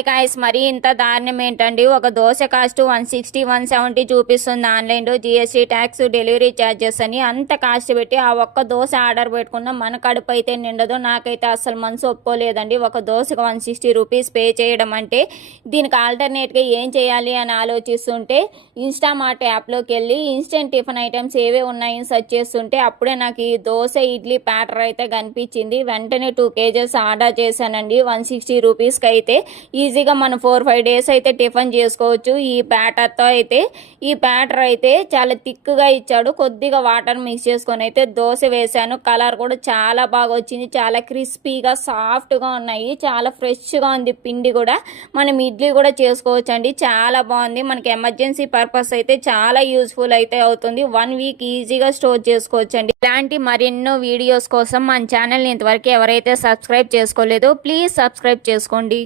Hi guys, మరి ఇంత దారుణం ఏంటండి? ఒక దోశ కాస్ట్ 160 170 చూపిస్తుంది ఆన్లైన్లో. జిఎస్టీ ట్యాక్స్ డెలివరీ ఛార్జెస్ అని అంత కాస్ట్ పెట్టి ఆ ఒక్క దోశ ఆర్డర్ పెట్టుకున్న మన కడుపు అయితే నిండదు. నాకైతే అసలు మనసు ఒప్పుకోలేదండి. ఒక దోశకు 160 రూపీస్ పే చేయడం అంటే. దీనికి ఆల్టర్నేట్గా ఏం చేయాలి అని ఆలోచిస్తుంటే ఇన్స్టామార్ట్ యాప్లోకి వెళ్ళి ఇన్స్టెంట్ టిఫిన్ ఐటమ్స్ ఏవే ఉన్నాయని సెర్చ్ చేస్తుంటే అప్పుడే నాకు ఈ దోశ ఇడ్లీ ప్యాటర్ అయితే కనిపించింది. వెంటనే 2 kgs ఆర్డర్ చేశానండి 160 రూపీస్కి. అయితే ఈజీగా మనం 4-5 డేస్ అయితే టిఫిన్ చేసుకోవచ్చు ఈ బ్యాటర్తో. అయితే ఈ బ్యాటర్ అయితే చాలా థిక్గా ఇచ్చాడు. కొద్దిగా వాటర్ మిక్స్ చేసుకొని అయితే దోశ వేసాను. కలర్ కూడా చాలా బాగా వచ్చింది. చాలా క్రిస్పీగా సాఫ్ట్గా ఉన్నాయి. చాలా ఫ్రెష్గా ఉంది. పిండి కూడా మనం ఇడ్లీ కూడా చేసుకోవచ్చు అండి. చాలా బాగుంది. మనకి ఎమర్జెన్సీ పర్పస్ అయితే చాలా యూస్ఫుల్ అయితే అవుతుంది. 1 వీక్ ఈజీగా స్టోర్ చేసుకోవచ్చు అండి. ఇలాంటి మరెన్నో వీడియోస్ కోసం మన ఛానల్ని ఇంతవరకు ఎవరైతే సబ్స్క్రైబ్ చేసుకోలేదో ప్లీజ్ సబ్స్క్రైబ్ చేసుకోండి.